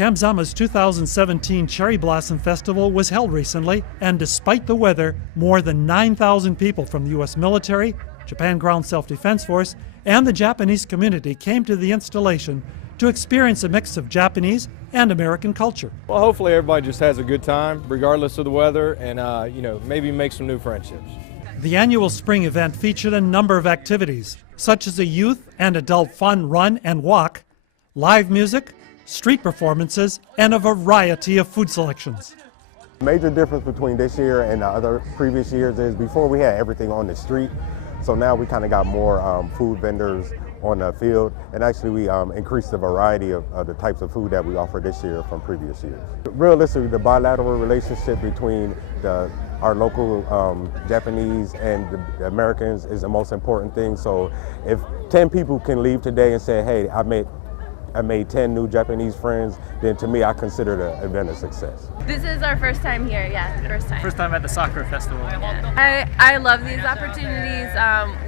Camp Zama's 2017 Cherry Blossom Festival was held recently, and despite the weather, more than 9,000 people from the U.S. military, Japan Ground Self-Defense Force, and the Japanese community came to the installation to experience a mix of Japanese and American culture. Well, hopefully everybody just has a good time, regardless of the weather, and maybe make some new friendships. The annual spring event featured a number of activities, such as a youth and adult fun run and walk, live music, street performances, and a variety of food selections. The major difference between this year and the other previous years is before we had everything on the street, so now we kind of got more food vendors on the field, and actually we increased the variety of the types of food that we offer this year from previous years. Realistically, the bilateral relationship between our local Japanese and the Americans is the most important thing. So if 10 people can leave today and say, hey, I made 10 new Japanese friends, then to me I consider the event a success. This is our first time here, first time. First time at the soccer festival. Yeah. I love these opportunities.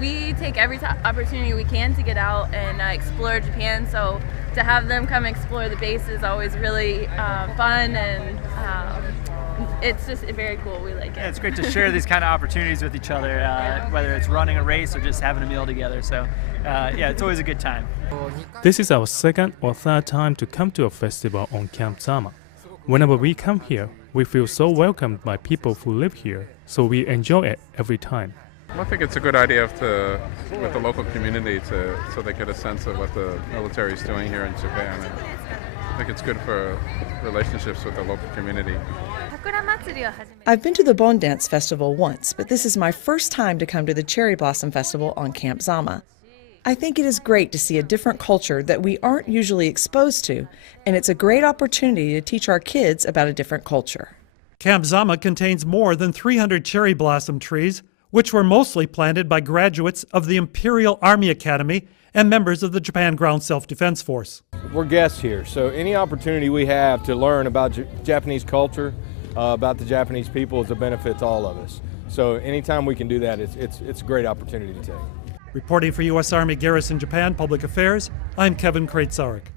We take every opportunity we can to get out and explore Japan, so to have them come explore the base is always really fun, and it's just very cool. We like it. Yeah, it's great to share these kind of opportunities with each other, whether it's running a race or just having a meal together. So yeah, it's always a good time. This is our second or third time to come to a festival on Camp Zama. Whenever we come here, we feel so welcomed by people who live here, so we enjoy it every time. I think it's a good idea with the local community so they get a sense of what the military is doing here in Japan. And I think it's good for relationships with the local community. I've been to the Bon Dance Festival once, but this is my first time to come to the Cherry Blossom Festival on Camp Zama. I think it is great to see a different culture that we aren't usually exposed to, and it's a great opportunity to teach our kids about a different culture. Camp Zama contains more than 300 cherry blossom trees, which were mostly planted by graduates of the Imperial Army Academy and members of the Japan Ground Self-Defense Force. We're guests here, so any opportunity we have to learn about Japanese culture, about the Japanese people, is a benefit to all of us. So anytime we can do that, it's a great opportunity to take. Reporting for U.S. Army Garrison Japan Public Affairs, I'm Kevin Kreitzarik.